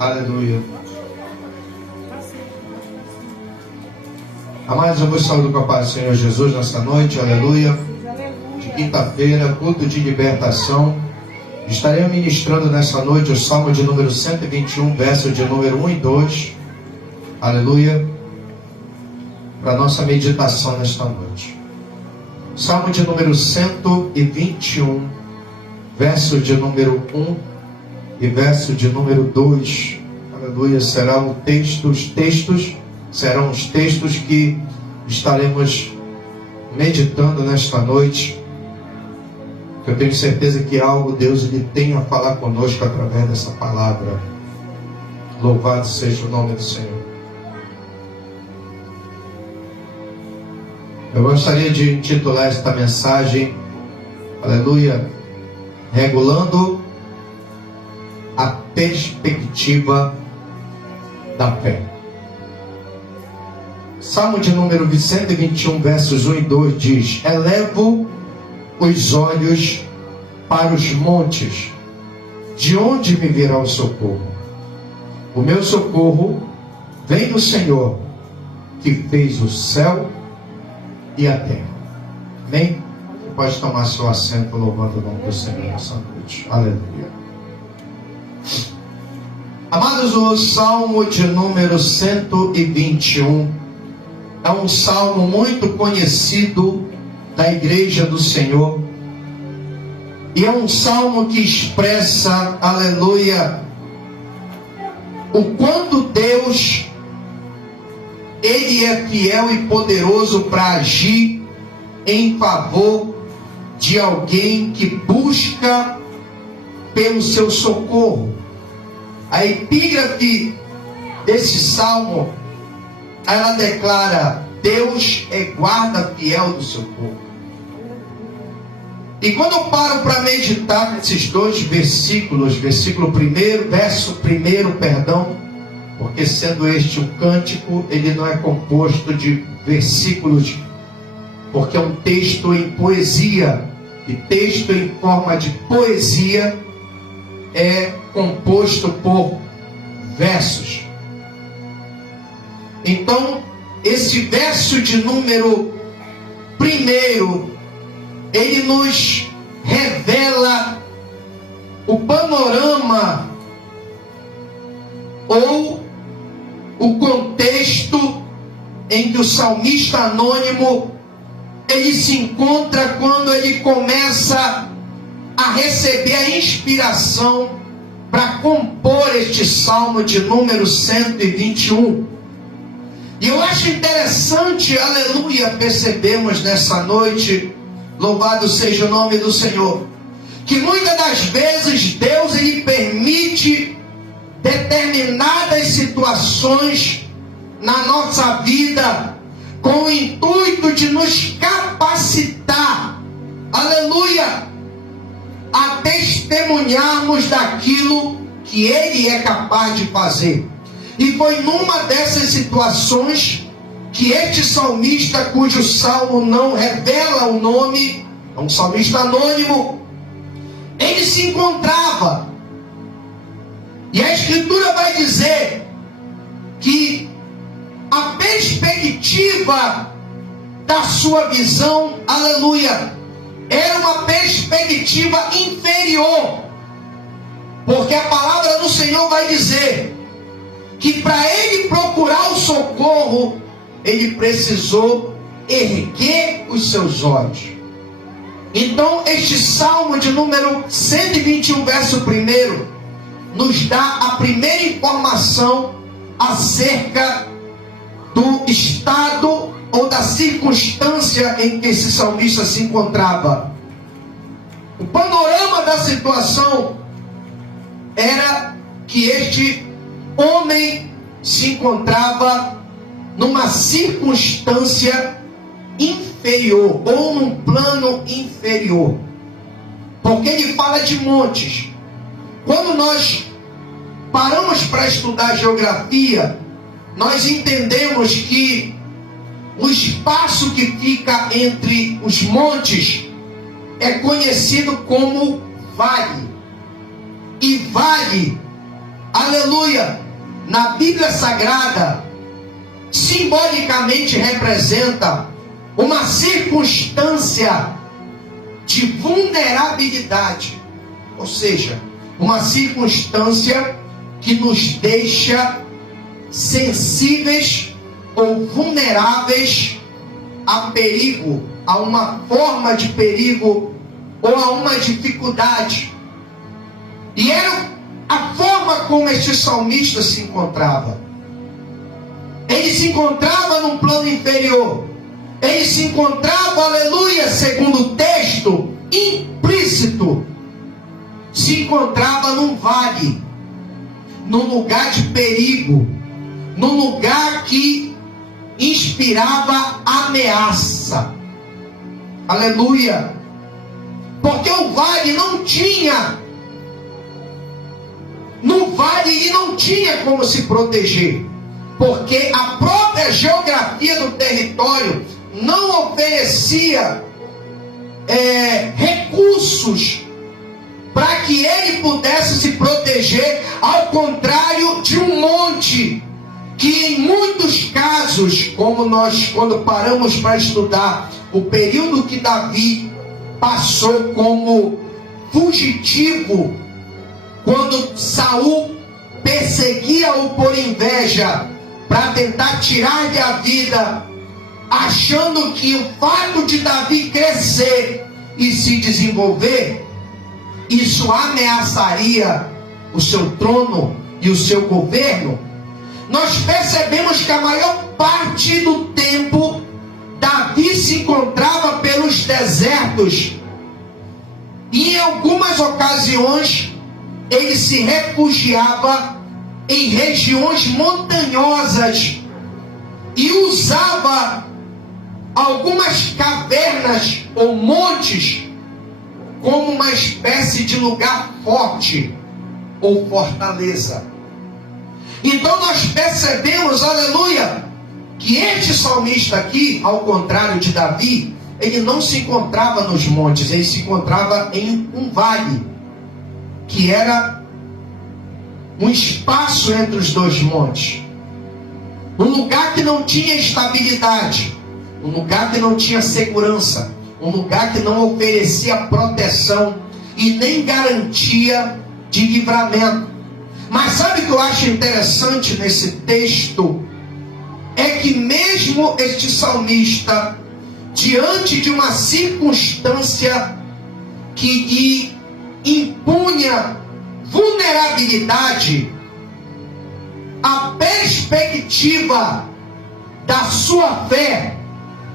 Aleluia. Amados, eu vos saúdo com a paz do Senhor Jesus nessa noite. Aleluia. De quinta-feira, culto de libertação. Estarei ministrando nessa noite o Salmo de número 121, verso de número 1 e 2. Aleluia. Para nossa meditação nesta noite. Salmo de número 121, verso de número 1 e verso de número 2. Aleluia. Serão os textos que estaremos meditando nesta noite. Eu tenho certeza que algo Deus ele tem a falar conosco através dessa palavra. Louvado seja o nome do Senhor. Eu gostaria de intitular esta mensagem, aleluia, regulando a perspectiva da fé. Salmo de número 121, versos 1 e 2 diz: elevo os olhos para os montes, de onde me virá o socorro? O meu socorro vem do Senhor, que fez o céu e a terra. Amém? Você pode tomar seu assento louvando o nome do Senhor nessa noite. Aleluia. Amados, o Salmo de número 121 é um salmo muito conhecido da Igreja do Senhor. E é um salmo que expressa, aleluia, o quanto Deus Ele é fiel e poderoso para agir em favor de alguém que busca pelo seu socorro. A epígrafe desse salmo, ela declara: Deus é guarda fiel do seu povo. E quando eu paro para meditar nesses dois versículos, verso 1, porque sendo este um cântico, ele não é composto de versículos, porque é um texto em poesia, e texto em forma de poesia é composto por versos. Então, esse verso de número 1, ele nos revela o panorama ou o contexto em que o salmista anônimo ele se encontra quando ele começa a receber a inspiração para compor este salmo de número 121. E eu acho interessante, aleluia, percebemos nessa noite, louvado seja o nome do Senhor, que muitas das vezes Deus ele permite determinadas situações na nossa vida com o intuito de nos capacitar, aleluia, a testemunharmos daquilo que Ele é capaz de fazer. E foi numa dessas situações que este salmista, cujo salmo não revela o nome, é um salmista anônimo, ele se encontrava. E a Escritura vai dizer que a perspectiva da sua visão, aleluia, era uma perspectiva inferior. Porque a palavra do Senhor vai dizer que para ele procurar o socorro, ele precisou erguer os seus olhos. Então, este salmo de número 121, verso 1, nos dá a primeira informação acerca do estado ou da circunstância em que esse salmista se encontrava. O panorama da situação era que este homem se encontrava numa circunstância inferior, ou num plano inferior. Porque ele fala de montes. Quando nós paramos para estudar geografia, nós entendemos que o espaço que fica entre os montes é conhecido como vale. E vale aleluia, na Bíblia Sagrada, simbolicamente representa uma circunstância de vulnerabilidade, ou seja, uma circunstância que nos deixa sensíveis ou vulneráveis a perigo, a uma forma de perigo ou a uma dificuldade. E era a forma como este salmista se encontrava. Ele se encontrava num plano inferior. Ele se encontrava, aleluia, segundo o texto, implícito. Se encontrava num vale, num lugar de perigo, num lugar que inspirava ameaça. Aleluia. Porque o vale não tinha, no vale ele não tinha como se proteger. Porque a própria geografia do território não oferecia recursos para que ele pudesse se proteger, ao contrário de um monte, que em muitos casos, como nós, quando paramos para estudar o período que Davi passou como fugitivo, quando Saul perseguia-o por inveja, para tentar tirar-lhe a vida, achando que o fato de Davi crescer e se desenvolver, isso ameaçaria o seu trono e o seu governo. Nós percebemos que a maior parte do tempo Davi se encontrava pelos desertos, e em algumas ocasiões ele se refugiava em regiões montanhosas e usava algumas cavernas ou montes como uma espécie de lugar forte ou fortaleza. Então nós percebemos, aleluia, que este salmista aqui, ao contrário de Davi, ele não se encontrava nos montes, ele se encontrava em um vale, que era um espaço entre os dois montes, um lugar que não tinha estabilidade, um lugar que não tinha segurança, um lugar que não oferecia proteção e nem garantia de livramento. Mas sabe o que eu acho interessante nesse texto? É que mesmo este salmista, diante de uma circunstância que lhe impunha vulnerabilidade, a perspectiva da sua fé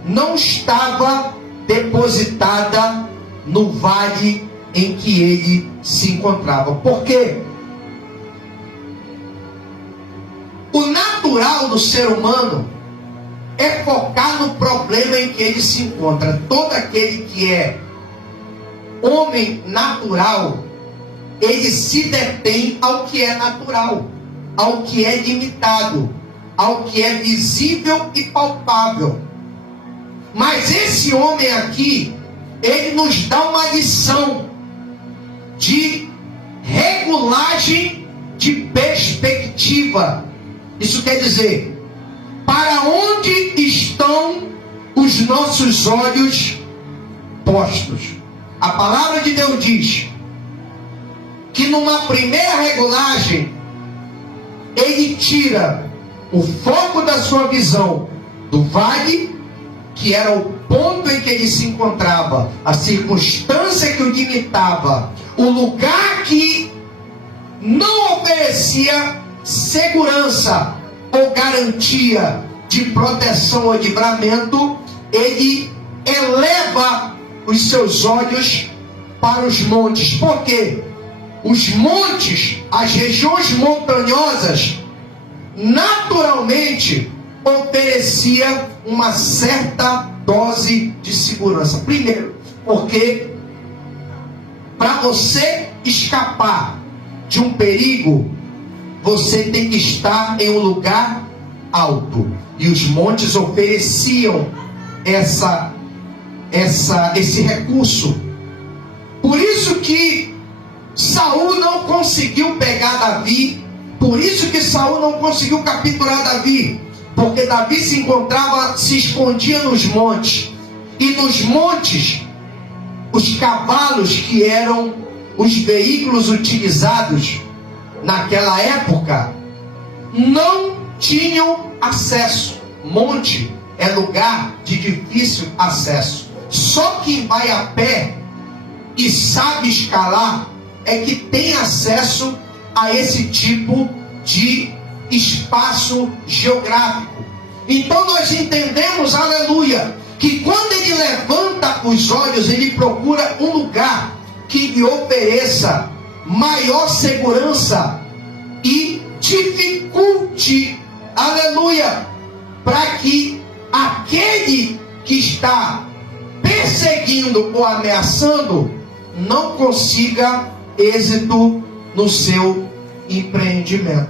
não estava depositada no vale em que ele se encontrava. Por quê? O natural do ser humano é focar no problema em que ele se encontra. Todo aquele que é homem natural, ele se detém ao que é natural, ao que é limitado, ao que é visível e palpável. Mas esse homem aqui, ele nos dá uma lição de regulagem de perspectiva. Isso quer dizer, para onde estão os nossos olhos postos? A palavra de Deus diz que numa primeira regulagem, ele tira o foco da sua visão do vale, que era o ponto em que ele se encontrava, a circunstância que o limitava, o lugar que não oferecia segurança ou garantia de proteção ou livramento. Ele eleva os seus olhos para os montes. Por quê? Os montes, as regiões montanhosas, naturalmente oferecia uma certa dose de segurança. Primeiro, porque para você escapar de um perigo, você tem que estar em um lugar alto. E os montes ofereciam esse recurso. Por isso que Saul não conseguiu pegar Davi Por isso que Saul não conseguiu capturar Davi, porque Davi se escondia nos montes, e nos montes os cavalos, que eram os veículos utilizados naquela época, não tinham acesso. Monte é lugar de difícil acesso. Só quem vai a pé e sabe escalar é que tem acesso a esse tipo de espaço geográfico. Então nós entendemos, aleluia, que quando ele levanta os olhos, ele procura um lugar que lhe ofereça maior segurança e dificulte, aleluia, para que aquele que está perseguindo ou ameaçando não consiga êxito no seu empreendimento.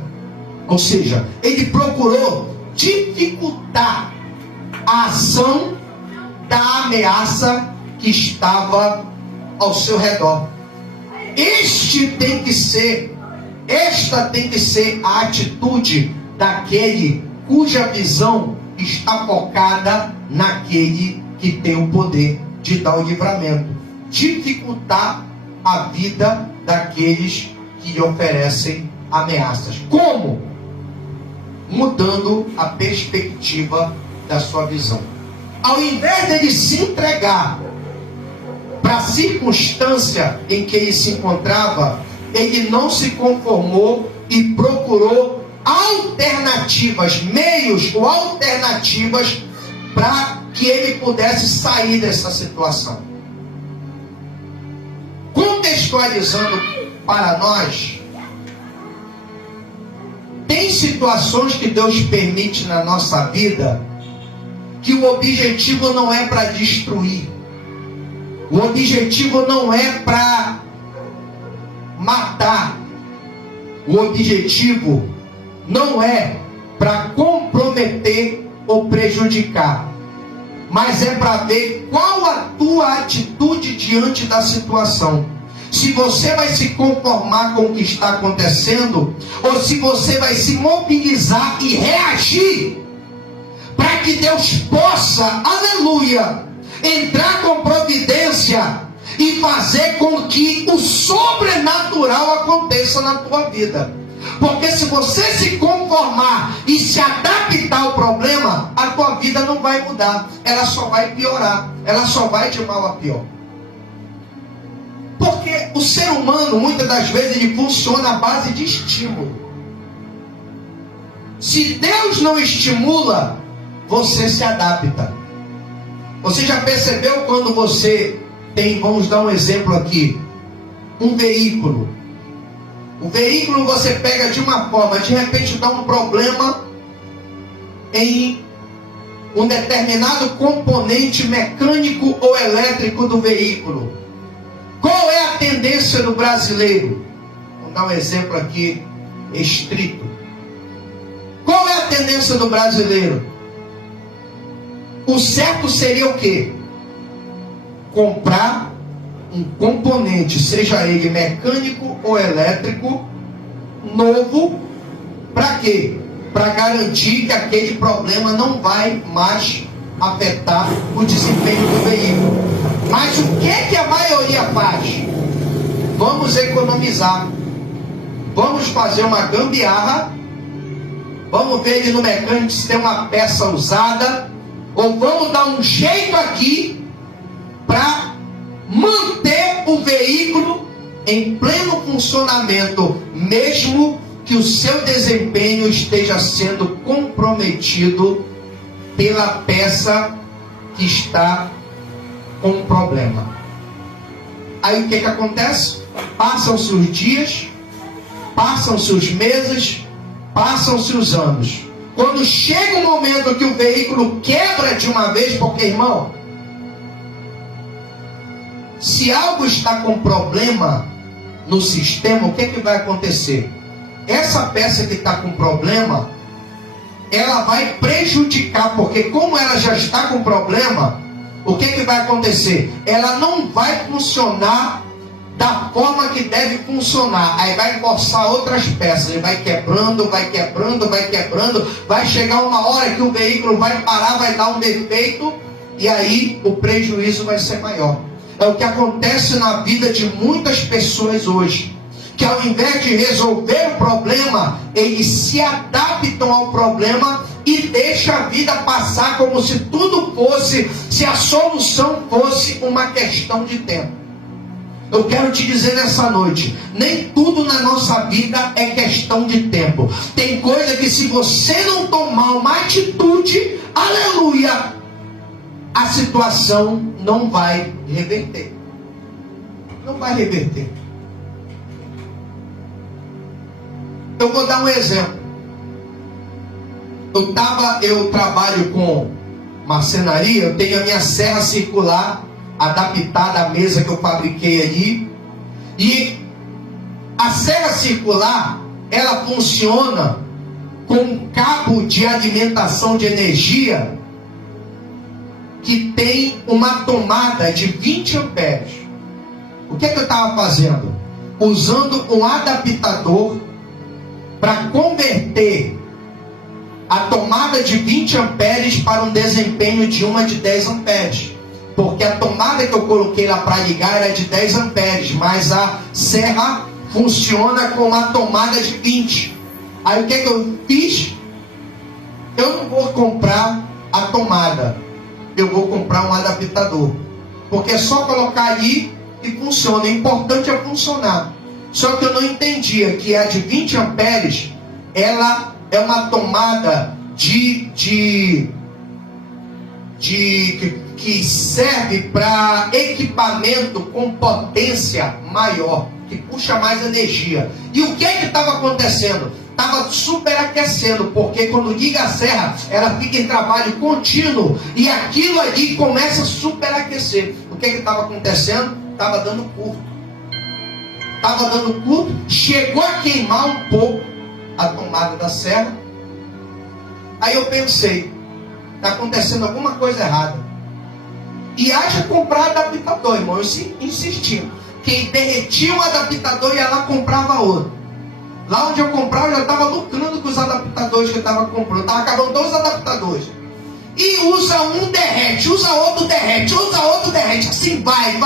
Ou seja, ele procurou dificultar a ação da ameaça que estava ao seu redor. Esta tem que ser a atitude daquele cuja visão está focada naquele que tem o poder de dar o livramento. Dificultar a vida daqueles que lhe oferecem ameaças. Como? Mudando a perspectiva da sua visão. Ao invés dele se entregar para a circunstância em que ele se encontrava, ele não se conformou e procurou alternativas, meios ou alternativas para que ele pudesse sair dessa situação. Contextualizando para nós, tem situações que Deus permite na nossa vida que o objetivo não é para destruir, o objetivo não é para matar, o objetivo não é para comprometer ou prejudicar, mas é para ver qual a tua atitude diante da situação. Se você vai se conformar com o que está acontecendo, ou se você vai se mobilizar e reagir, para que Deus possa, aleluia, entrar com providência e fazer com que o sobrenatural aconteça na tua vida. Porque se você se conformar e se adaptar ao problema, a tua vida não vai mudar, ela só vai piorar, ela só vai de mal a pior. Porque o ser humano, muitas das vezes, ele funciona à base de estímulo. Se Deus não estimula, você se adapta. Você já percebeu quando você tem, vamos dar um exemplo aqui, um veículo. O veículo você pega de uma forma, de repente dá um problema em um determinado componente mecânico ou elétrico do veículo. Qual é a tendência do brasileiro? Vamos dar um exemplo aqui estrito. Qual é a tendência do brasileiro? O certo seria o quê? Comprar um componente, seja ele mecânico ou elétrico, novo, para quê? Para garantir que aquele problema não vai mais afetar o desempenho do veículo. Mas o que a maioria faz? Vamos economizar. Vamos fazer uma gambiarra. Vamos ver ele no mecânico se tem uma peça usada. Ou vamos dar um jeito aqui para manter o veículo em pleno funcionamento, mesmo que o seu desempenho esteja sendo comprometido pela peça que está com um problema. Aí o que acontece? Passam-se os dias, passam-se os meses, passam-se os anos. Quando chega um momento que o veículo quebra de uma vez, porque, irmão, se algo está com problema no sistema, o que vai acontecer? Essa peça que está com problema, ela vai prejudicar, porque como ela já está com problema, o que vai acontecer? Ela não vai funcionar da forma que deve funcionar. Aí vai forçar outras peças, ele vai quebrando, vai quebrando, vai quebrando, vai chegar uma hora que o veículo vai parar, vai dar um defeito, e aí o prejuízo vai ser maior. É o que acontece na vida de muitas pessoas hoje, que ao invés de resolver o problema, eles se adaptam ao problema e deixam a vida passar como se tudo fosse, se a solução fosse uma questão de tempo. Eu quero te dizer nessa noite, nem tudo na nossa vida é questão de tempo. Tem coisa que se você não tomar uma atitude, aleluia, a situação não vai reverter. Não vai reverter. Eu vou dar um exemplo. Eu trabalho com marcenaria, eu tenho a minha serra circular adaptada à mesa que eu fabriquei ali. E a serra circular, ela funciona com um cabo de alimentação de energia que tem uma tomada de 20 amperes. O que é que eu estava fazendo? Usando um adaptador para converter a tomada de 20 amperes para um desempenho de uma de 10 amperes. Porque a tomada que eu coloquei lá para ligar era de 10 amperes, mas a serra funciona com uma tomada de 20. Aí o que é que eu fiz? Eu não vou comprar a tomada, eu vou comprar um adaptador. Porque é só colocar ali e funciona. O importante é funcionar. Só que eu não entendia que a de 20 amperes, ela é uma tomada que serve para equipamento com potência maior, que puxa mais energia. E o que é que estava acontecendo? Estava superaquecendo, porque quando liga a serra, ela fica em trabalho contínuo, e aquilo ali começa a superaquecer. O que é que estava acontecendo? Estava dando curto. Estava dando curto, chegou a queimar um pouco a tomada da serra. Aí eu pensei, está acontecendo alguma coisa errada. E haja comprar adaptador, irmão. Eu insistindo. Quem derretia um adaptador ia lá comprava outro. Lá onde eu comprava, eu já estava lucrando com os adaptadores que eu estava comprando. Estava acabando todos os adaptadores. E usa um, derrete, usa outro, derrete, usa outro, derrete. Assim vai.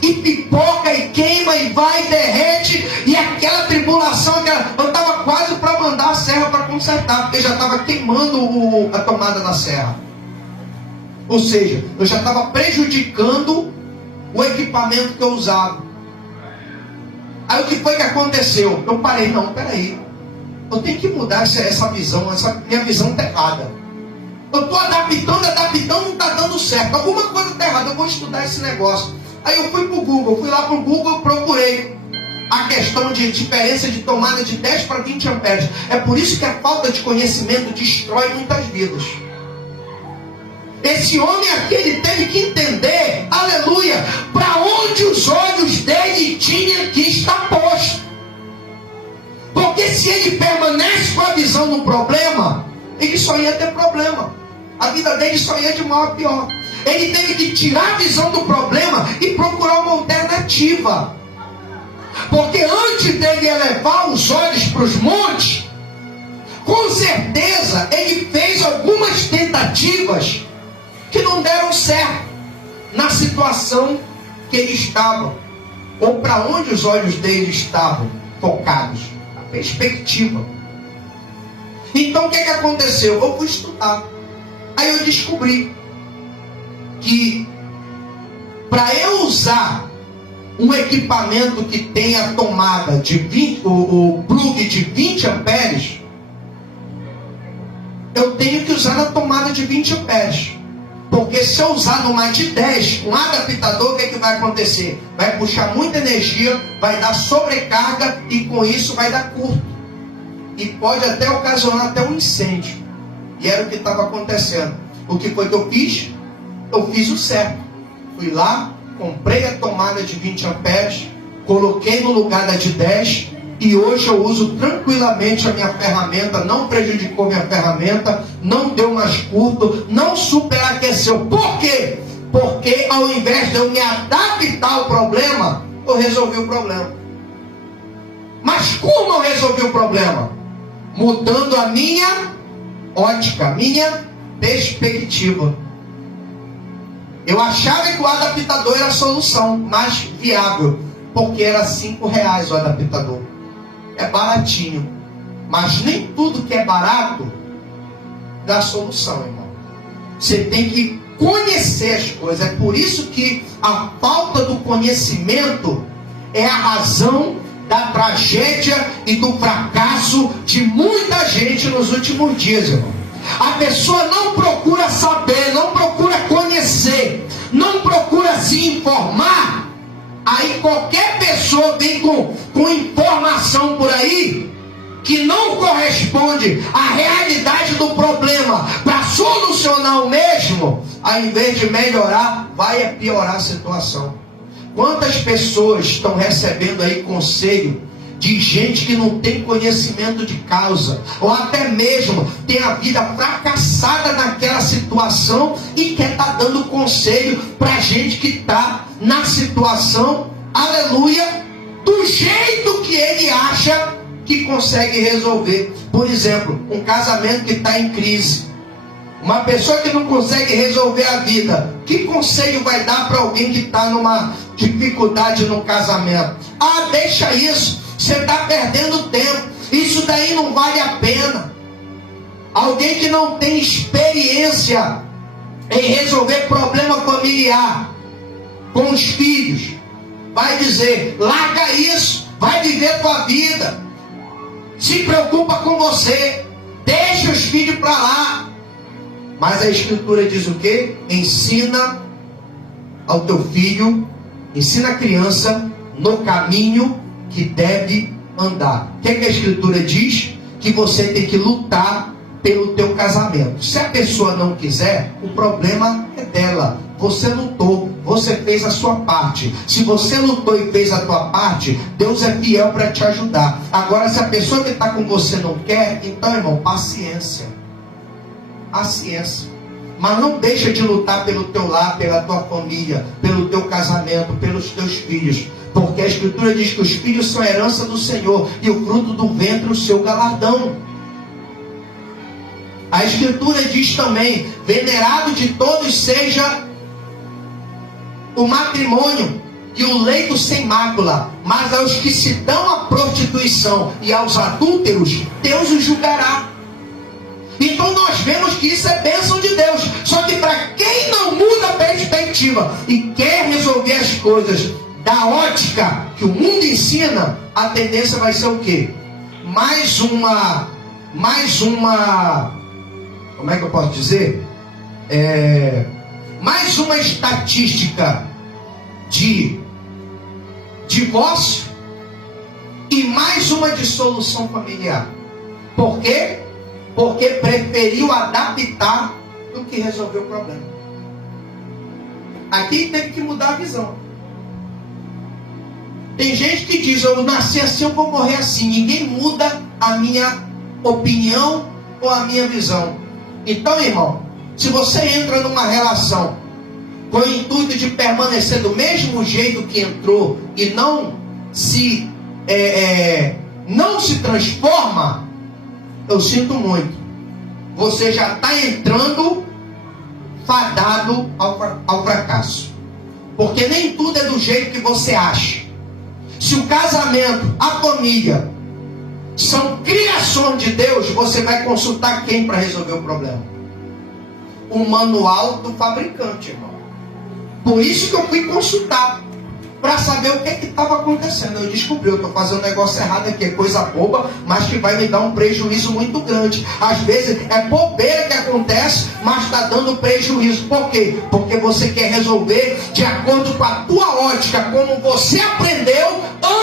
E pipoca, e queima, e vai, derrete. E aquela tribulação, eu estava quase para mandar a serra para consertar, porque já estava queimando a tomada da serra. Ou seja, eu já estava prejudicando o equipamento que eu usava. Aí o que foi que aconteceu? Eu parei, não, peraí. Eu tenho que mudar essa visão, essa minha visão está errada. Eu estou adaptando, não está dando certo. Alguma coisa está errada, eu vou estudar esse negócio. Aí eu fui para o Google, procurei a questão de diferença de tomada de 10 para 20 amperes. É por isso que a falta de conhecimento destrói muitas vidas. Esse homem aqui, ele teve que entender, aleluia, para onde os olhos dele tinham que estar postos. Porque se ele permanece com a visão do problema, ele só ia ter problema. A vida dele só ia de mal a pior. Ele teve que tirar a visão do problema e procurar uma alternativa. Porque antes dele elevar os olhos para os montes, com certeza ele fez algumas tentativas que não deram certo na situação que ele estava, ou para onde os olhos dele estavam focados, a perspectiva. Então o que aconteceu? Eu fui estudar. Aí eu descobri que para eu usar um equipamento que tem a tomada de 20, o plug de 20 amperes, eu tenho que usar a tomada de 20 amperes. Porque se eu usar numa de 10, um adaptador, o que é que vai acontecer? Vai puxar muita energia, vai dar sobrecarga e com isso vai dar curto. E pode até ocasionar até um incêndio. E era o que estava acontecendo. O que foi que eu fiz? Eu fiz o certo. Fui lá, comprei a tomada de 20 amperes, coloquei no lugar da de 10 e hoje eu uso tranquilamente a minha ferramenta, não prejudicou minha ferramenta, não deu mais curto, não superaqueceu. Por quê? Porque ao invés de eu me adaptar ao problema, eu resolvi o problema. Mas como eu resolvi o problema? Mudando a minha ótica, a minha perspectiva. Eu achava que o adaptador era a solução mais viável, porque era R$5 o adaptador. É baratinho. Mas nem tudo que é barato dá solução, irmão. Você tem que conhecer as coisas. É por isso que a falta do conhecimento é a razão da tragédia e do fracasso de muita gente nos últimos dias, irmão. A pessoa não procura saber, não procura conhecer, não procura se informar. Aí qualquer pessoa vem com informação por aí que não corresponde à realidade do problema para solucionar o mesmo, ao invés de melhorar, vai piorar a situação. Quantas pessoas estão recebendo aí conselho de gente que não tem conhecimento de causa, ou até mesmo tem a vida fracassada naquela situação e quer estar dando conselho para gente que está na situação, aleluia, do jeito que ele acha que consegue resolver. Por exemplo, um casamento que está em crise, uma pessoa que não consegue resolver a vida, que conselho vai dar para alguém que está numa dificuldade no casamento? Ah, deixa isso, você está perdendo tempo, isso daí não vale a pena. Alguém que não tem experiência em resolver problema familiar com os filhos, vai dizer, larga isso, vai viver tua vida, se preocupa com você, deixa os filhos para lá. Mas a Escritura diz o quê? Ensina ao teu filho, ensina a criança no caminho que deve andar. O que é que a Escritura diz? Que você tem que lutar pelo teu casamento. Se a pessoa não quiser, o problema é dela. Você lutou, você fez a sua parte. Se você lutou e fez a tua parte, Deus é fiel para te ajudar. Agora, se a pessoa que está com você não quer, então, irmão, paciência. Paciência. Mas não deixa de lutar pelo teu lar, pela tua família, pelo teu casamento, pelos teus filhos. Porque a Escritura diz que os filhos são a herança do Senhor e o fruto do ventre o seu galardão. A Escritura diz também, venerado de todos seja o matrimônio e o leito sem mácula, mas aos que se dão à prostituição e aos adúlteros, Deus os julgará. Então nós vemos que isso é bênção de Deus. Só que para quem não muda a perspectiva e quer resolver as coisas da ótica que o mundo ensina, a tendência vai ser o quê? Mais uma, como é que eu posso dizer? Mais uma estatística de divórcio e mais uma dissolução familiar. Por quê? Porque preferiu adaptar do que resolver o problema. Aqui tem que mudar a visão. Tem gente que diz, eu nasci assim, eu vou morrer assim. Ninguém muda a minha opinião ou a minha visão. Então, irmão, se você entra numa relação com o intuito de permanecer do mesmo jeito que entrou e não se transforma, eu sinto muito. Você já está entrando fadado ao fracasso. Porque nem tudo é do jeito que você acha. Se o casamento, a família são criação de Deus, você vai consultar quem para resolver o problema? O manual do fabricante, irmão. Por isso que eu fui consultar, para saber o que estava acontecendo. Eu descobri, eu estou fazendo um negócio errado aqui, é coisa boba, mas que vai me dar um prejuízo muito grande. Às vezes é bobeira que acontece, mas está dando prejuízo. Por quê? Porque você quer resolver de acordo com a tua ótica, como você aprendeu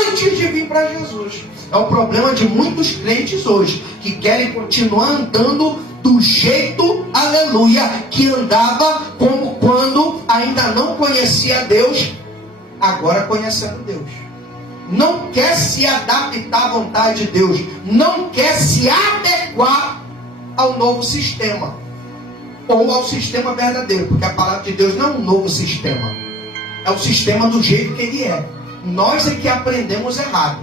antes de vir para Jesus. É o problema de muitos crentes hoje, que querem continuar andando do jeito, aleluia, que andava como quando ainda não conhecia Deus, agora conhecendo Deus. Não quer se adaptar à vontade de Deus, não quer se adequar ao novo sistema, ou ao sistema verdadeiro, porque a palavra de Deus não é um novo sistema, é o sistema do jeito que ele é. Nós é que aprendemos errado.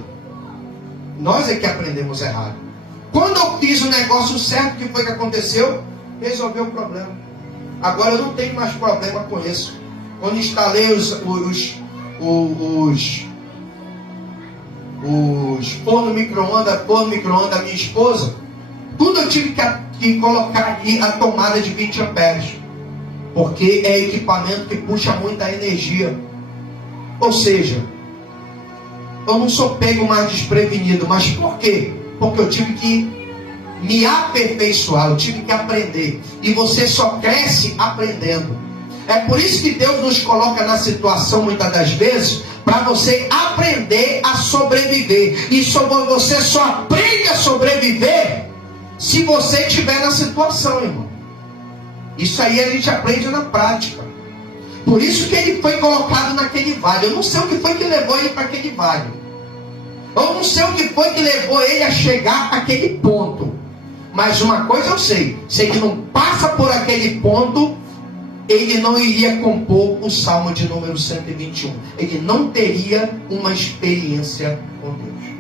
Nós é que aprendemos errado. Quando eu fiz o negócio certo, o que foi que aconteceu? Resolveu o problema. Agora eu não tenho mais problema com isso. Quando instalei os forno micro-ondas da minha esposa, tudo eu tive que colocar ali a tomada de 20 amperes. Porque é equipamento que puxa muita energia. Ou seja, eu não sou pego mais desprevenido. Mas por quê? Porque eu tive que me aperfeiçoar, eu tive que aprender. E você só cresce aprendendo. É por isso que Deus nos coloca na situação, muitas das vezes, para você aprender a sobreviver. E você só aprende a sobreviver se você estiver na situação, irmão. Isso aí a gente aprende na prática. Por isso que ele foi colocado naquele vale. Eu não sei o que foi que levou ele para aquele vale. Eu não sei o que foi que levou ele a chegar àquele ponto. Mas uma coisa eu sei. Sei que não passa por aquele ponto, ele não iria compor o Salmo de número 121. Ele não teria uma experiência com Deus.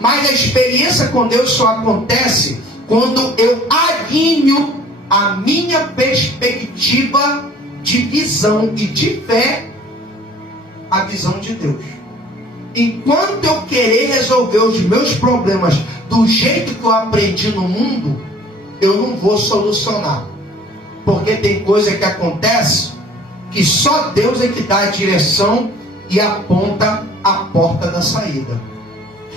Mas a experiência com Deus só acontece quando eu alinho a minha perspectiva de visão e de fé à visão de Deus. Enquanto eu querer resolver os meus problemas do jeito que eu aprendi no mundo, eu não vou solucionar. Porque tem coisa que acontece que só Deus é que dá a direção e aponta a porta da saída.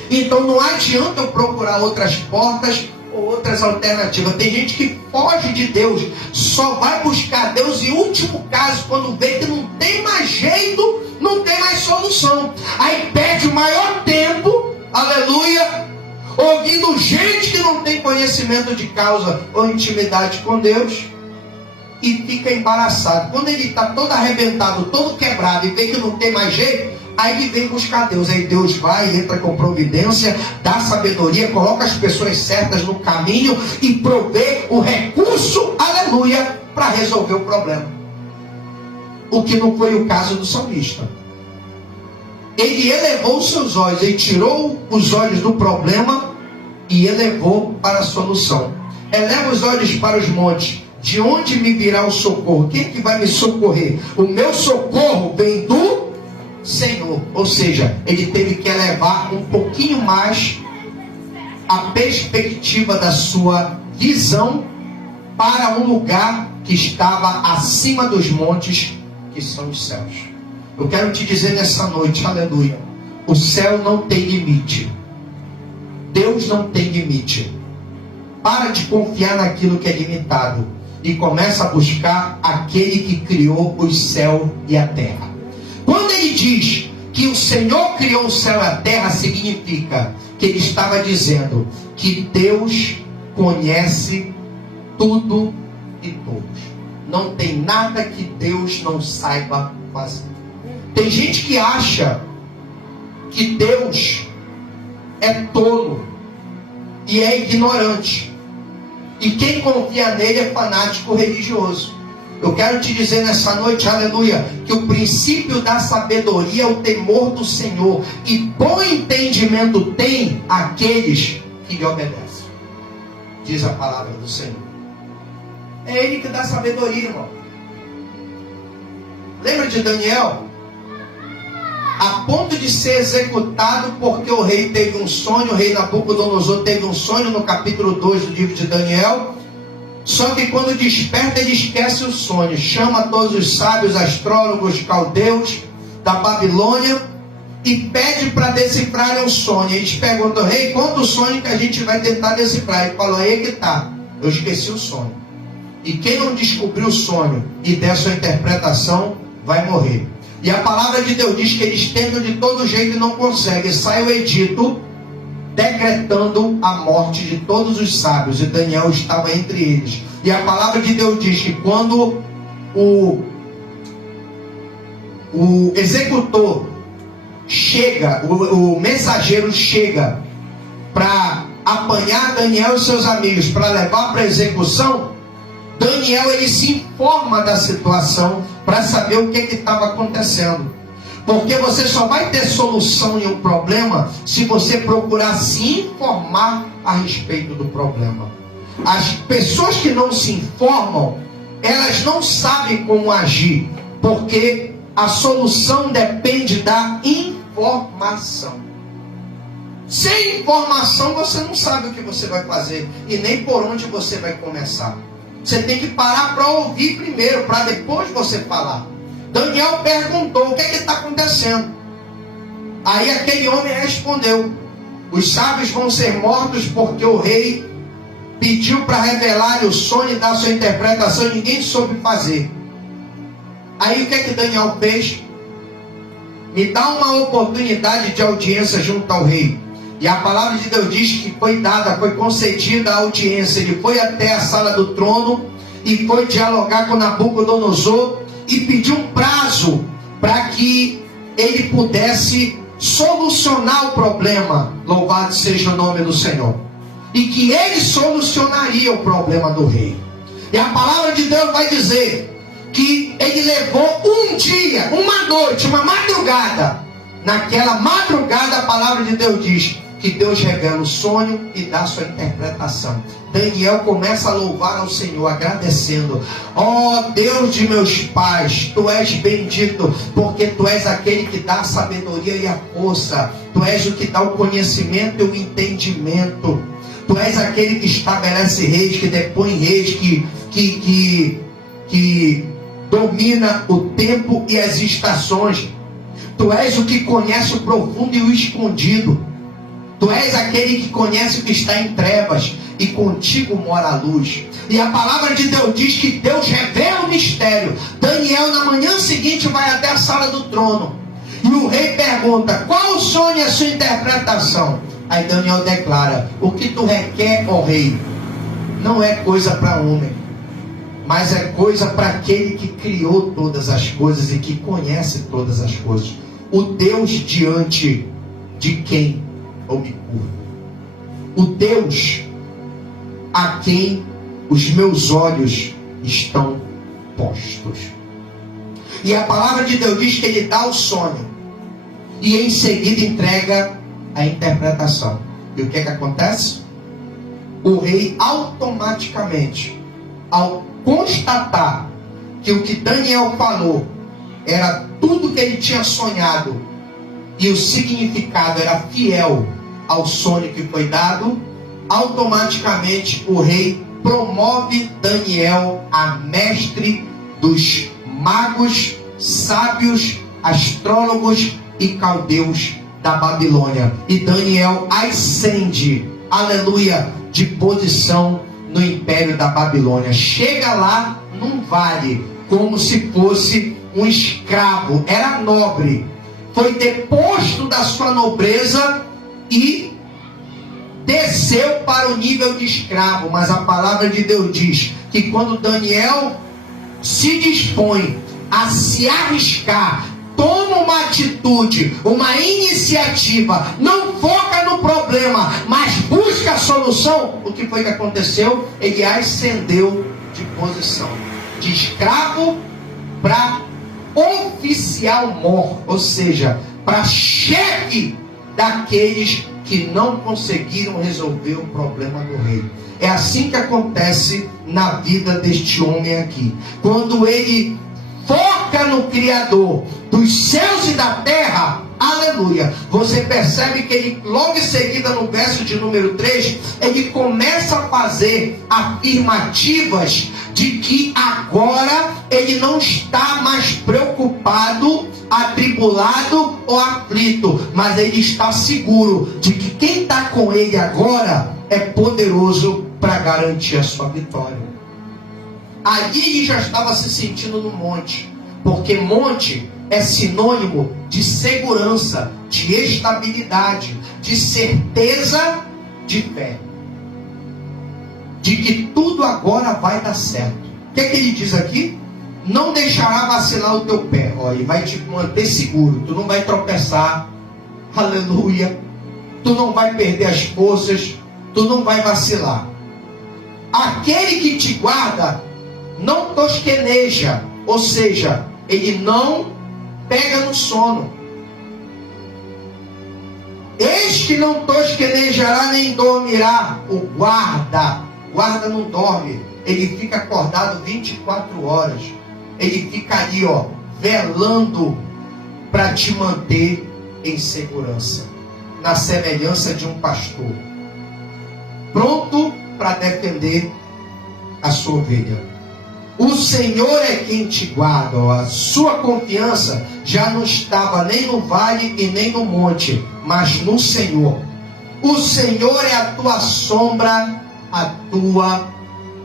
Então não adianta eu procurar outras portas ou outras alternativas. Tem gente que foge de Deus, só vai buscar Deus em último caso, quando vê que não tem mais jeito, não tem mais solução. Aí perde o maior tempo, aleluia, ouvindo gente que não tem conhecimento de causa ou intimidade com Deus, e fica embaraçado. Quando ele está todo arrebentado, todo quebrado, e vê que não tem mais jeito, aí ele vem buscar Deus. Aí Deus vai, entra com providência, dá sabedoria, coloca as pessoas certas no caminho e provê o recurso, aleluia, para resolver o problema. O que não foi o caso do salmista. Ele elevou os seus olhos, ele tirou os olhos do problema e elevou para a solução. Eleva os olhos para os montes. De onde me virá o socorro? Quem é que vai me socorrer? O meu socorro vem do Senhor. Ou seja, ele teve que elevar um pouquinho mais a perspectiva da sua visão para um lugar que estava acima dos montes, que são os céus. Eu quero te dizer nessa noite, aleluia, o céu não tem limite. Deus não tem limite. Para de confiar naquilo que é limitado e começa a buscar aquele que criou os céus e a terra. Quando ele diz que o Senhor criou o céu e a terra, significa que ele estava dizendo que Deus conhece tudo e todos. Não tem nada que Deus não saiba fazer. Tem gente que acha que Deus é tolo e é ignorante. E quem confia nele é fanático religioso. Eu quero te dizer nessa noite, aleluia, que o princípio da sabedoria é o temor do Senhor. E bom entendimento tem aqueles que lhe obedecem. Diz a palavra do Senhor. É ele que dá sabedoria, irmão. Lembra de Daniel? A ponto de ser executado porque o rei teve um sonho, o rei Nabucodonosor teve um sonho no capítulo 2 do livro de Daniel. Só que quando desperta ele esquece o sonho, chama todos os sábios, astrólogos, caldeus da Babilônia e pede para decifrarem o sonho. Eles perguntam: rei, conta o sonho que a gente vai tentar decifrar. Ele falou: aí que tá, eu esqueci o sonho. E quem não descobrir o sonho e der sua interpretação vai morrer. E a palavra de Deus diz que eles tentam de todo jeito e não conseguem. Sai o edito decretando a morte de todos os sábios, e Daniel estava entre eles. E a palavra de Deus diz que quando o executor chega, o mensageiro chega para apanhar Daniel e seus amigos para levar para a execução, Daniel ele se informa da situação para saber o que estava acontecendo. Porque você só vai ter solução em um problema se você procurar se informar a respeito do problema. As pessoas que não se informam, elas não sabem como agir, porque a solução depende da informação. Sem informação você não sabe o que você vai fazer e nem por onde você vai começar. Você tem que parar para ouvir primeiro, para depois você falar. Daniel perguntou: o que está acontecendo? Aí aquele homem respondeu: os sábios vão ser mortos porque o rei pediu para revelar o sonho e dar sua interpretação e ninguém soube fazer. Aí o que Daniel fez? Me dá uma oportunidade de audiência junto ao rei. E a palavra de Deus diz que foi dada, foi concedida a audiência. Ele foi até a sala do trono e foi dialogar com Nabucodonosor e pediu um prazo para que ele pudesse solucionar o problema. Louvado seja o nome do Senhor. E que ele solucionaria o problema do rei. E a palavra de Deus vai dizer que ele levou um dia, uma noite, uma madrugada. Naquela madrugada a palavra de Deus diz que Deus revela o sonho e dá sua interpretação. Daniel começa a louvar ao Senhor, agradecendo: ó Deus de meus pais, Tu és bendito, porque Tu és aquele que dá a sabedoria e a força. Tu és o que dá o conhecimento e o entendimento. Tu és aquele que estabelece reis, que depõe reis, que domina o tempo e as estações. Tu és o que conhece o profundo e o escondido. Tu és aquele que conhece o que está em trevas, e contigo mora a luz. E a palavra de Deus diz que Deus revela o mistério. Daniel na manhã seguinte vai até a sala do trono. E o rei pergunta: qual o sonho e a sua interpretação? Aí Daniel declara: o que tu requer, ó rei, não é coisa para homem, mas é coisa para aquele que criou todas as coisas e que conhece todas as coisas. O Deus diante de quem eu me curvo. O Deus a quem os meus olhos estão postos. E a palavra de Deus diz que ele dá o sonho e em seguida entrega a interpretação. E o que acontece? O rei automaticamente, ao constatar que o que Daniel falou era tudo que ele tinha sonhado e o significado era fiel ao sonho que foi dado, automaticamente o rei promove Daniel a mestre dos magos, sábios, astrólogos e caldeus da Babilônia. E Daniel ascende, aleluia, de posição no império da Babilônia. Chega lá num vale, como se fosse um escravo, era nobre. Foi deposto da sua nobreza e desceu para o nível de escravo. Mas a palavra de Deus diz que quando Daniel se dispõe a se arriscar, toma uma atitude, uma iniciativa, não foca no problema, mas busca a solução, o que foi que aconteceu? Ele ascendeu de posição, de escravo para oficial mor, ou seja, para chefe daqueles que não conseguiram resolver o problema do rei. É assim que acontece na vida deste homem aqui. Quando ele foca no Criador dos céus e da terra, aleluia, você percebe que ele, logo em seguida, no verso de número 3, ele começa a fazer afirmativas de que agora ele não está mais preocupado, atribulado ou aflito, mas ele está seguro de que quem está com ele agora é poderoso para garantir a sua vitória. Ali ele já estava se sentindo no monte, porque monte é sinônimo de segurança, de estabilidade, de certeza, de fé, de que tudo agora vai dar certo. O que é que ele diz aqui? Não deixará vacilar o teu pé, ó, e vai te manter seguro, tu não vai tropeçar, aleluia, tu não vai perder as forças, tu não vai vacilar. Aquele que te guarda não tosqueneja, ou seja, ele não pega no sono. Eis que não tosquenejará nem dormirá o guarda. Guarda não dorme, ele fica acordado 24 horas. Ele fica ali, velando para te manter em segurança, na semelhança de um pastor, pronto para defender a sua ovelha. O Senhor é quem te guarda. A sua confiança já não estava nem no vale e nem no monte, mas no Senhor. O Senhor é a tua sombra, a tua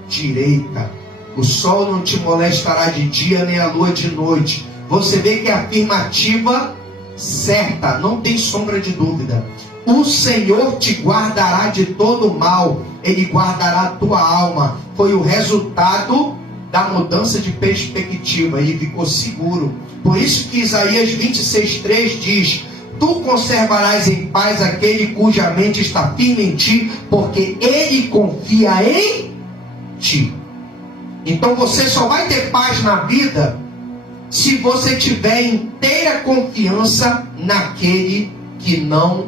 direita. O sol não te molestará de dia, nem a lua de noite. Você vê que é afirmativa certa, não tem sombra de dúvida. O Senhor te guardará de todo mal, Ele guardará a tua alma. Foi o resultado da mudança de perspectiva, ele ficou seguro. Por isso que Isaías 26:3 diz: tu conservarás em paz aquele cuja mente está firme em ti, porque ele confia em ti. Então você só vai ter paz na vida se você tiver inteira confiança naquele que não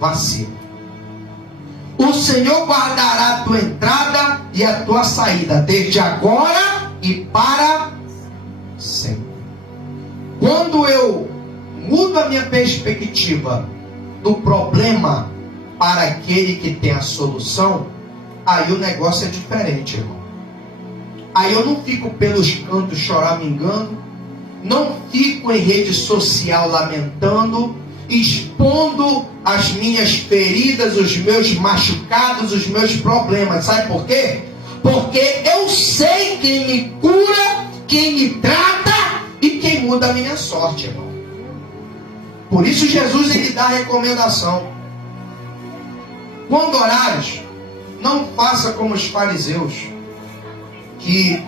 vacila. O Senhor guardará a tua entrada e a tua saída, desde agora e para sempre. Quando eu mudo a minha perspectiva do problema para aquele que tem a solução, aí o negócio é diferente, irmão. Aí eu não fico pelos cantos choramingando, não fico em rede social lamentando, expondo as minhas feridas, os meus machucados, os meus problemas. Sabe por quê? Porque eu sei quem me cura, quem me trata e quem muda a minha sorte, irmão. Por isso Jesus ele dá a recomendação: quando orares, não faça como os fariseus, que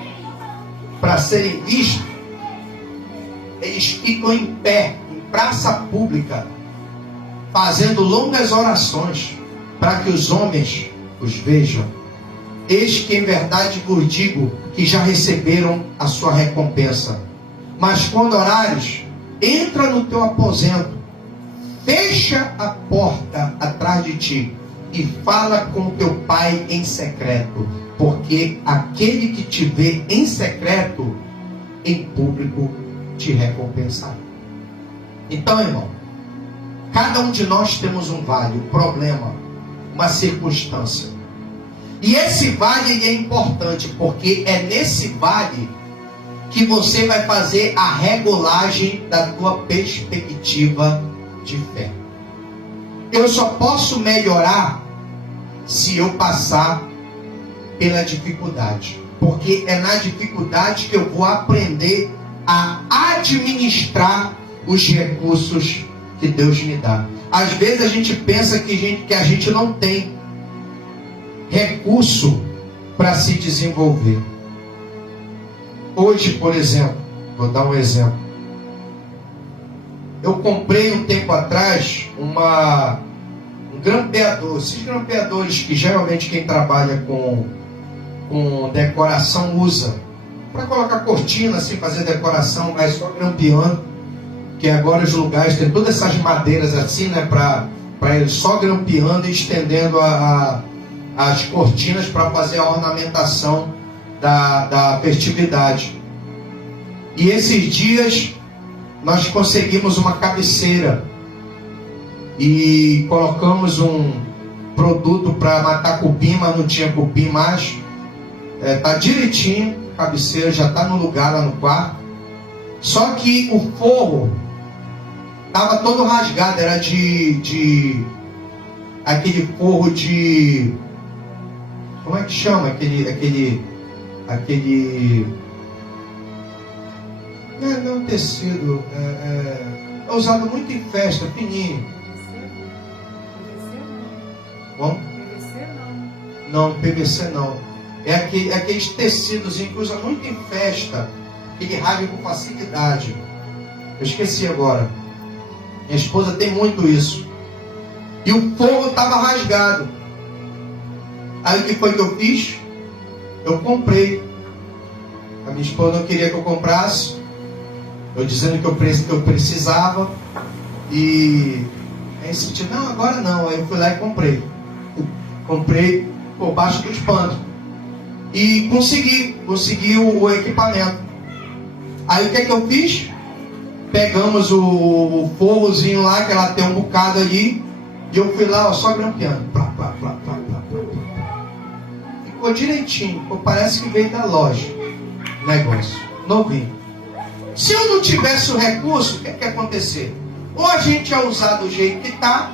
para serem vistos, eles ficam em pé, em praça pública, fazendo longas orações, para que os homens os vejam. Eis que em verdade vos digo que já receberam a sua recompensa. Mas quando orares, entra no teu aposento, fecha a porta atrás de ti e fala com teu pai em secreto, porque aquele que te vê em secreto, em público te recompensará. Então, irmão, cada um de nós temos um vale, um problema, uma circunstância. E esse vale é importante, porque é nesse vale que você vai fazer a regulagem da tua perspectiva de fé. Eu só posso melhorar se eu passar pela dificuldade, porque é na dificuldade que eu vou aprender a administrar os recursos que Deus me dá. Às vezes a gente pensa que a gente não tem recurso para se desenvolver. Hoje, por exemplo, vou dar um exemplo. Eu comprei um tempo atrás um grampeador. Esses grampeadores que geralmente quem trabalha com decoração usa. Para colocar cortina, assim, fazer decoração, mas só grampeando. Que agora os lugares tem todas essas madeiras assim, né? Para ele só grampeando e estendendo as cortinas para fazer a ornamentação da festividade. E esses dias nós conseguimos uma cabeceira e colocamos um produto para matar cupim, mas não tinha cupim mais. Tá direitinho, a cabeceira já está no lugar lá no quarto. Só que o forro estava todo rasgado, era de aquele forro de, como é que chama? Aquele não é um tecido, é usado muito em festa, fininho. Bom? PVC não. Não, PVC não. É aqueles tecidos que usa muito em festa, que ele rasga com facilidade. Eu esqueci agora. Minha esposa tem muito isso. E o forro estava rasgado. Aí o que foi que eu fiz? Eu comprei. A minha esposa não queria que eu comprasse. Eu dizendo que eu precisava. E aí senti, não, agora não. Aí eu fui lá e comprei. Comprei por baixo dos panos. E consegui o equipamento. Aí o que é que eu fiz? Pegamos o forrozinho lá, que ela tem um bocado ali. E eu fui lá, ó, só grampeando. Plá, plá, plá, plá, plá, plá, plá. Ficou direitinho. Pô, parece que veio da loja. Negócio. Novinho. Se eu não tivesse o recurso, o que ia acontecer? Ou a gente ia usar do jeito que está,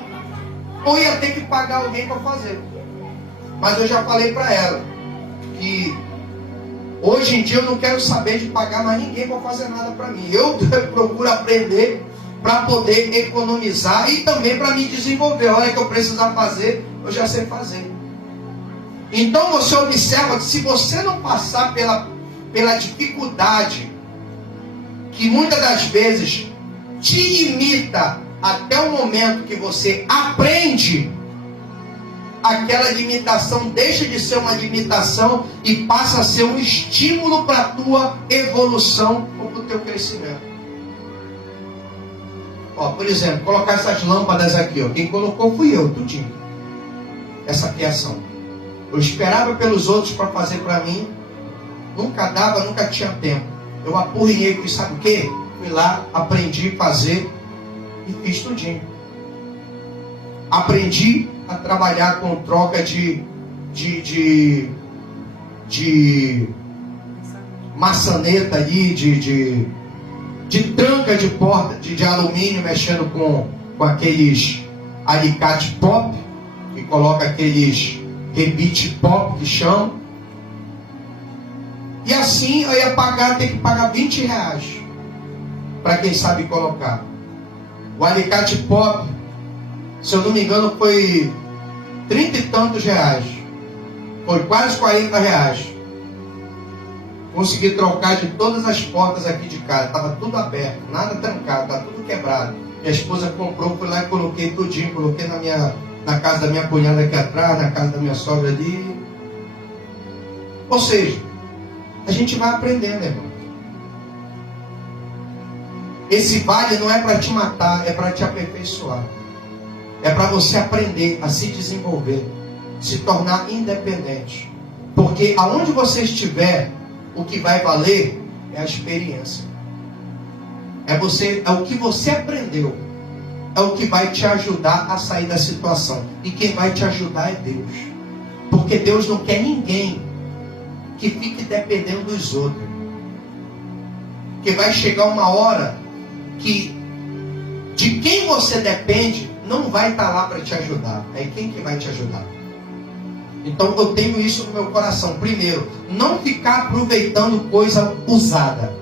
ou ia ter que pagar alguém para fazer. Mas eu já falei para ela que hoje em dia eu não quero saber de pagar mais ninguém para fazer nada para mim. Eu procuro aprender para poder economizar e também para me desenvolver. A hora que eu precisar fazer, eu já sei fazer. Então você observa que se você não passar pela dificuldade que muitas das vezes te limita até o momento que você aprende, aquela limitação deixa de ser uma limitação e passa a ser um estímulo para a tua evolução ou para o teu crescimento. Ó, por exemplo, colocar essas lâmpadas aqui, ó. Quem colocou fui eu, tudinho. Essa criação. Eu esperava pelos outros para fazer para mim, nunca dava, nunca tinha tempo. Eu apurrinhei, fiz sabe o quê? Fui lá, aprendi a fazer e fiz tudinho. Aprendi a trabalhar com troca de maçaneta ali, de tranca de porta de alumínio, mexendo com aqueles alicate pop, que coloca aqueles rebite pop que chama. E assim eu ia ter que pagar R$20 para quem sabe colocar. O alicate pop, se eu não me engano, foi 30 e tantos reais. Foi quase R$40. Consegui trocar de todas as portas aqui de casa. Estava tudo aberto, nada trancado, estava tudo quebrado. Minha esposa comprou, fui lá e coloquei tudinho. Coloquei na casa da minha cunhada aqui atrás, na casa da minha sogra ali. Ou seja, a gente vai aprendendo, irmão. Esse vale não é para te matar, é para te aperfeiçoar. É para você aprender a se desenvolver, se tornar independente. Porque aonde você estiver, o que vai valer é a experiência. É o que você aprendeu. É o que vai te ajudar a sair da situação. E quem vai te ajudar é Deus. Porque Deus não quer ninguém que fique dependendo dos outros. Porque vai chegar uma hora que de quem você depende não vai estar lá para te ajudar. É quem que vai te ajudar. Então eu tenho isso no meu coração. Primeiro, não ficar aproveitando coisa usada.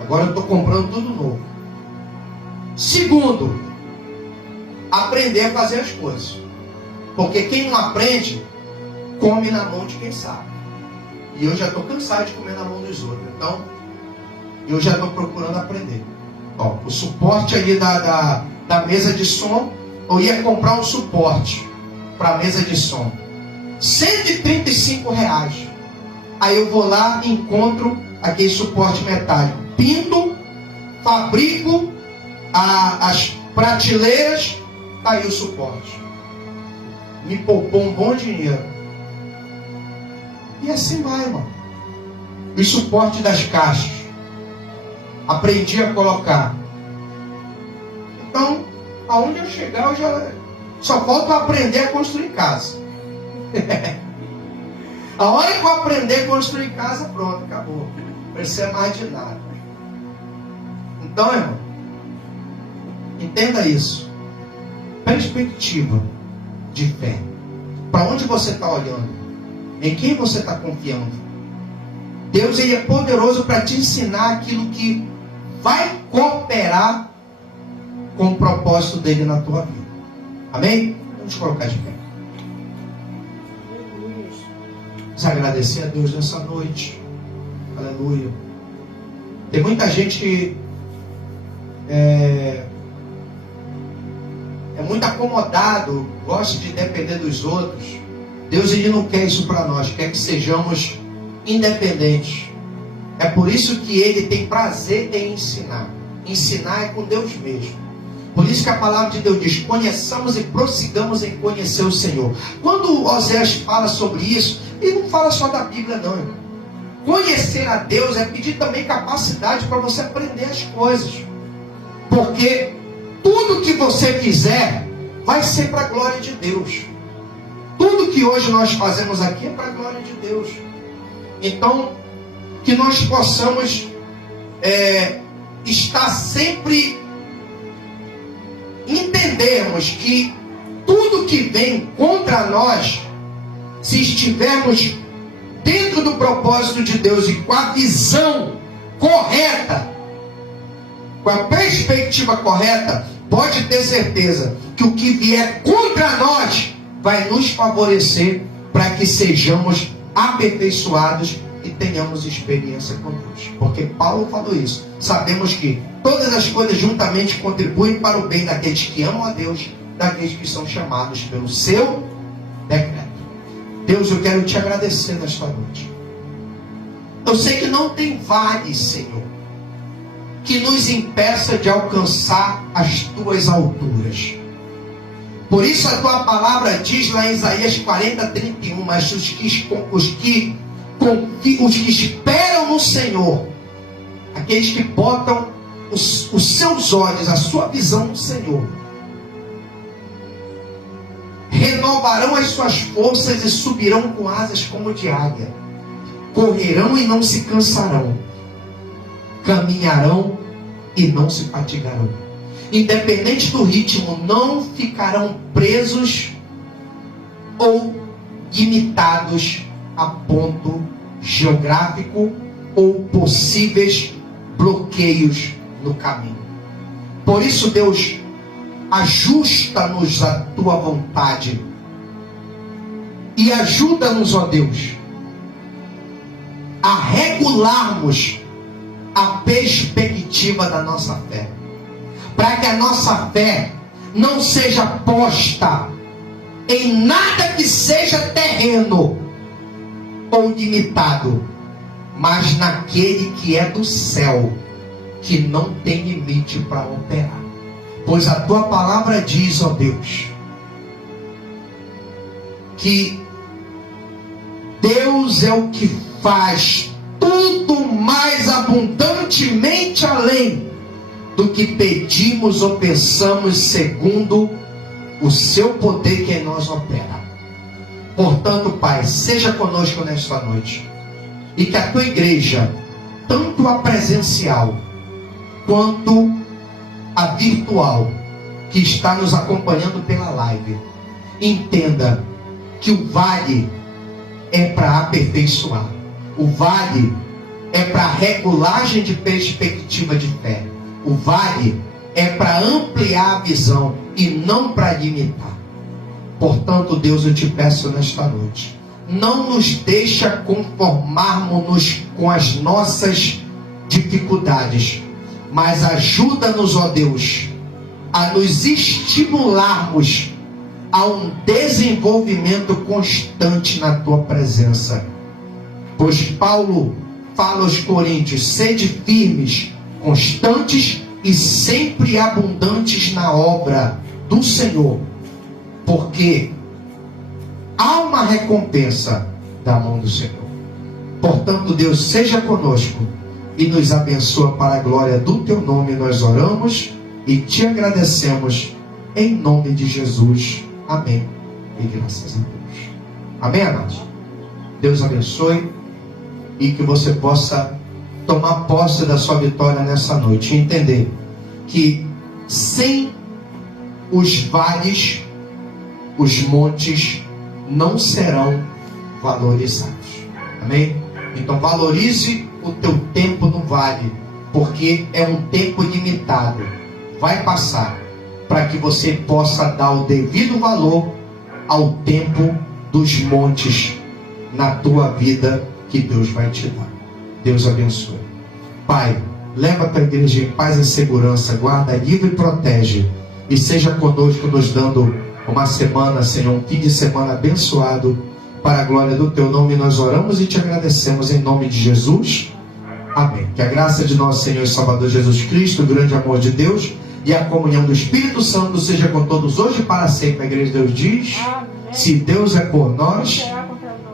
Agora eu estou comprando tudo novo. Segundo, aprender a fazer as coisas. Porque quem não aprende, come na mão de quem sabe. E eu já estou cansado de comer na mão dos outros. Então, eu já estou procurando aprender. Ó, o suporte ali da mesa de som, eu ia comprar um suporte para a mesa de som. R$135. Aí eu vou lá e encontro aquele suporte metálico. Pinto, fabrico as prateleiras, tá aí o suporte. Me poupou um bom dinheiro. E assim vai, irmão. O suporte das caixas. Aprendi a colocar. Então, aonde eu chegar, eu já só falta aprender a construir casa. A hora que eu aprender a construir casa, pronto, acabou. Não precisa mais de nada. Então, irmão, entenda isso. Perspectiva de fé. Para onde você está olhando? Em quem você está confiando? Deus, ele é poderoso para te ensinar aquilo que vai cooperar com o propósito dele na tua vida. Amém? Vamos colocar de pé. Vamos agradecer a Deus nessa noite. Aleluia. Tem muita gente que é muito acomodado, gosta de depender dos outros. Deus, ele não quer isso para nós, quer que sejamos independentes. É por isso que ele tem prazer em ensinar. Ensinar é com Deus mesmo. Por isso que a palavra de Deus diz: conheçamos e prossigamos em conhecer o Senhor. Quando Oséias fala sobre isso, ele não fala só da Bíblia não, irmão. Conhecer a Deus é pedir também capacidade para você aprender as coisas. Porque tudo que você fizer vai ser para a glória de Deus. Tudo que hoje nós fazemos aqui é para a glória de Deus. Então, que nós possamos estar sempre entendermos que tudo que vem contra nós, se estivermos dentro do propósito de Deus e com a visão correta, com a perspectiva correta, pode ter certeza que o que vier contra nós vai nos favorecer para que sejamos aperfeiçoados e tenhamos experiência com Deus. Porque Paulo falou isso. Sabemos que todas as coisas juntamente contribuem para o bem daqueles que amam a Deus, daqueles que são chamados pelo seu decreto. Deus, eu quero te agradecer nesta noite. Eu sei que não tem vale, Senhor, que nos impeça de alcançar as tuas alturas. Por isso a tua palavra diz lá em Isaías 40:31, mas os que esperam no Senhor, aqueles que botam os seus olhos, a sua visão no Senhor, renovarão as suas forças e subirão com asas como de águia, correrão e não se cansarão, caminharão e não se fatigarão. Independente do ritmo, não ficarão presos ou limitados a ponto geográfico ou possíveis bloqueios no caminho. Por isso, Deus, ajusta-nos à tua vontade e ajuda-nos, ó Deus, a regularmos a perspectiva da nossa fé, para que a nossa fé não seja posta em nada que seja terreno ou limitado, mas naquele que é do céu, que não tem limite para operar. Pois a tua palavra diz, ó Deus, que Deus é o que faz tudo mais abundantemente além do que pedimos ou pensamos, segundo o seu poder que em nós opera. Portanto, Pai, seja conosco nesta noite, e que a tua igreja, tanto a presencial quanto a virtual, que está nos acompanhando pela live, entenda que o vale é para aperfeiçoar, o vale é para regulagem de perspectiva de fé, o vale é para ampliar a visão e não para limitar. Portanto, Deus, eu te peço nesta noite, não nos deixa conformarmos-nos com as nossas dificuldades, mas ajuda-nos, ó Deus, a nos estimularmos a um desenvolvimento constante na tua presença. Pois Paulo fala aos Coríntios: sede firmes, constantes e sempre abundantes na obra do Senhor, porque há uma recompensa da mão do Senhor. Portanto, Deus, seja conosco e nos abençoa para a glória do teu nome. Nós oramos e te agradecemos em nome de Jesus. Amém. E graças a Deus. Amém, amados? Deus abençoe e que você possa tomar posse da sua vitória nessa noite e entender que sem os vales, os montes não serão valorizados. Amém? Então valorize o teu tempo no vale, porque é um tempo limitado, vai passar, para que você possa dar o devido valor ao tempo dos montes na tua vida que Deus vai te dar. Deus abençoe. Pai, leva a tua igreja em paz e segurança, guarda, livre e protege, e seja conosco, nos dando uma semana, Senhor, um fim de semana abençoado, para a glória do teu nome. Nós oramos e te agradecemos em nome de Jesus. Amém. Que a graça de nosso Senhor e Salvador Jesus Cristo, o grande amor de Deus e a comunhão do Espírito Santo seja com todos hoje e para sempre. A igreja de Deus diz: amém. Se Deus é por nós,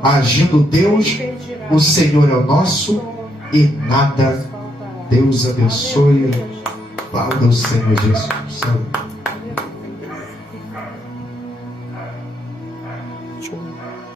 agindo Deus, o Senhor é o nosso e nada. Deus abençoe. Aplauda o Senhor Jesus.